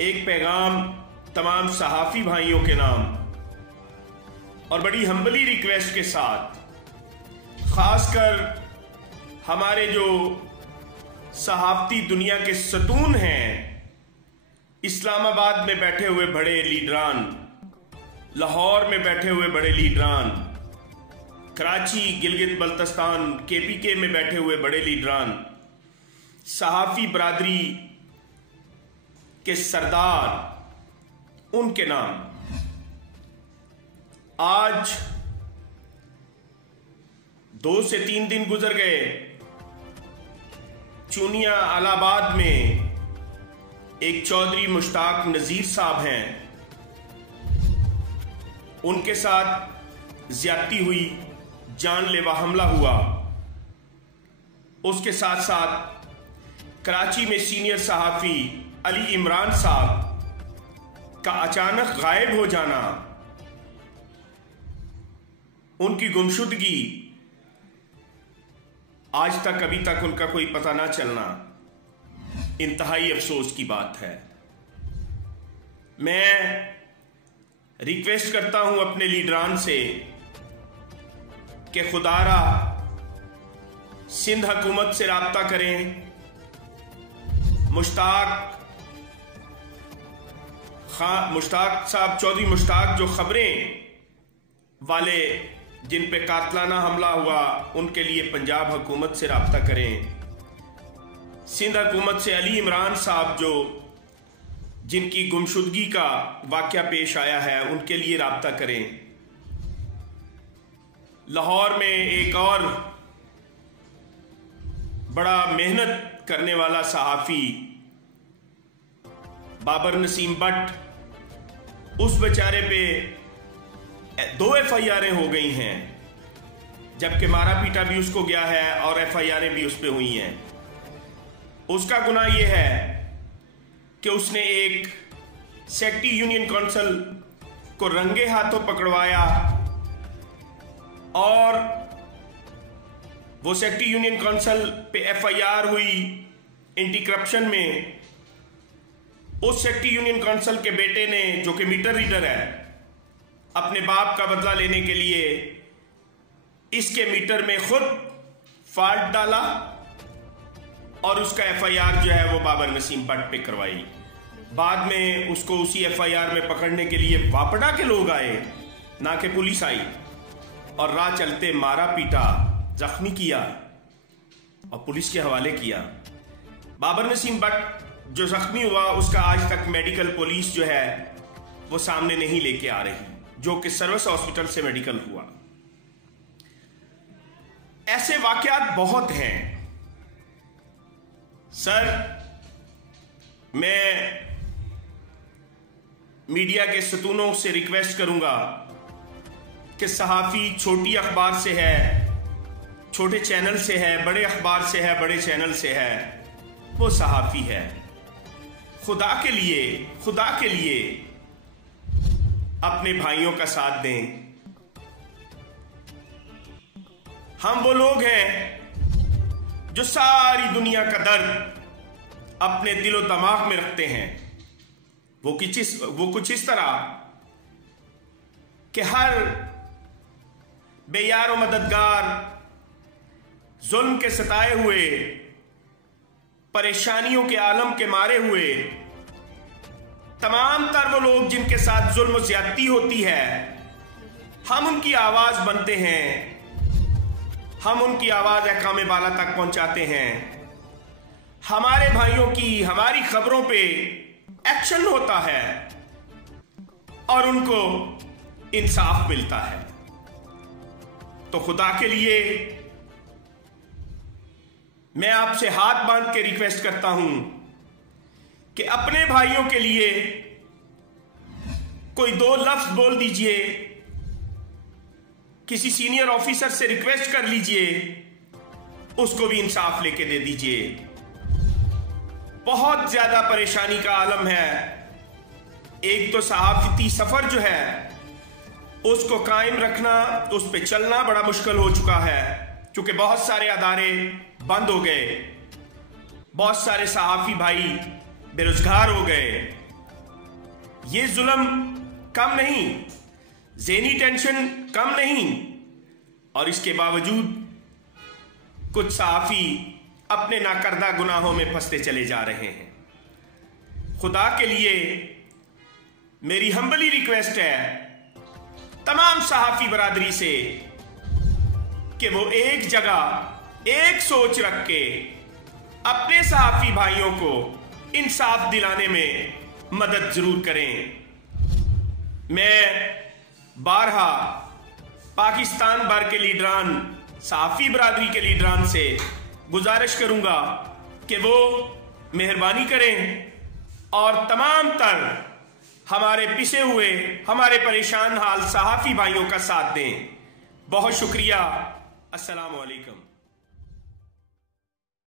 एक पैगाम तमाम सहाफ़ी भाइयों के नाम और बड़ी हम्बली रिक्वेस्ट के साथ, खासकर हमारे जो सहाफ़ती दुनिया के सतून हैं, इस्लामाबाद में बैठे हुए बड़े लीडरान, लाहौर में बैठे हुए बड़े लीडरान, कराची, गिलगित बल्तिस्तान, KPK में बैठे हुए बड़े लीडरान, सहाफ़ी बरादरी के सरदार, उनके नाम आज 2 से 3 दिन गुजर गए। चूनिया इलाहाबाद में एक चौधरी मुश्ताक नज़ीर साहब हैं, उनके साथ ज्यादती हुई, जानलेवा हमला हुआ। उसके साथ साथ कराची में सीनियर सहाफ़ी अली इमरान साहब का अचानक गायब हो जाना, उनकी गुमशुदगी, आज तक अभी तक उनका कोई पता ना चलना इंतहाई अफसोस की बात है। मैं रिक्वेस्ट करता हूं अपने लीडरान से कि खुदारा सिंध हुकूमत से राब्ता करें। मुश्ताक साहब, चौधरी मुश्ताक जो खबरें वाले जिन पे कातलाना हमला हुआ, उनके लिए पंजाब हुकूमत से राब्ता करें। सिंध हुकूमत से अली इमरान साहब जो जिनकी गुमशुदगी का वाक़या पेश आया है, उनके लिए राब्ता करें। लाहौर में एक और बड़ा मेहनत करने वाला सहाफ़ी बाबर नसीम बट, उस बेचारे पे 2 FIR हो गई हैं, जबकि मारा पीटा भी उसको गया है और FIR भी उस पर हुई हैं। उसका गुनाह यह है कि उसने एक सेक्रेटरी यूनियन काउंसिल को रंगे हाथों पकड़वाया और वो सेक्रेटरी यूनियन काउंसिल पे FIR हुई एंटी करप्शन में। उस सेक्रेटरी यूनियन काउंसिल के बेटे ने, जो कि मीटर रीडर है, अपने बाप का बदला लेने के लिए इसके मीटर में खुद फॉल्ट डाला और उसका FIR जो है वो बाबर नसीम बट पे करवाई। बाद में उसको उसी FIR में पकड़ने के लिए वापडा के लोग आए, ना कि पुलिस आई, और राह चलते मारा पीटा, जख्मी किया और पुलिस के हवाले किया। बाबर नसीम बट जो जख्मी हुआ, उसका आज तक मेडिकल पुलिस जो है वो सामने नहीं लेके आ रही, जो कि सर्विस हॉस्पिटल से मेडिकल हुआ। ऐसे वाकयात बहुत हैं सर। मैं मीडिया के सतूनों से रिक्वेस्ट करूंगा कि सहाफ़ी छोटी अखबार से है, छोटे चैनल से है, बड़े अखबार से है, बड़े चैनल से है, वो सहाफ़ी है। खुदा के लिए अपने भाइयों का साथ दें। हम वो लोग हैं जो सारी दुनिया का दर्द अपने दिलो दिमाग में रखते हैं। वो कुछ इस तरह कि हर बेयार व मददगार, जुल्म के सताए हुए, परेशानियों के आलम के मारे हुए, तमाम तर वो लोग जिनके साथ जुल्म और ज्यादती होती है, हम उनकी आवाज बनते हैं, हम उनकी आवाज अहकाम बाला तक पहुंचाते हैं। हमारे भाइयों की, हमारी खबरों पे एक्शन होता है और उनको इंसाफ मिलता है। तो खुदा के लिए मैं आपसे हाथ बांध के रिक्वेस्ट करता हूं कि अपने भाइयों के लिए कोई 2 लफ्ज बोल दीजिए, किसी सीनियर ऑफिसर से रिक्वेस्ट कर लीजिए, उसको भी इंसाफ लेके दे दीजिए। बहुत ज्यादा परेशानी का आलम है। एक तो सहाफती सफर जो है उसको कायम रखना, उस पर चलना बड़ा मुश्किल हो चुका है, क्योंकि बहुत सारे अदारे बंद हो गए, बहुत सारे सहाफी भाई बेरोजगार हो गए, ये जुल्म कम नहीं, ज़हनी टेंशन कम नहीं, और इसके बावजूद कुछ सहाफ़ी अपने नाकर्दा गुनाहों में फंसते चले जा रहे हैं। खुदा के लिए मेरी हम्बली रिक्वेस्ट है तमाम सहाफ़ी बरादरी से कि वो एक जगह एक सोच रख के अपने सहाफ़ी भाइयों को इंसाफ दिलाने में मदद जरूर करें। मैं बारहा पाकिस्तान भर के लीडरान, सहाफ़ी बरादरी के लीडरान से गुजारिश करूंगा कि वो मेहरबानी करें और तमाम तर हमारे पिसे हुए, हमारे परेशान हाल सहाफ़ी भाइयों का साथ दें। बहुत शुक्रिया। अस्सलामु अलैकुम।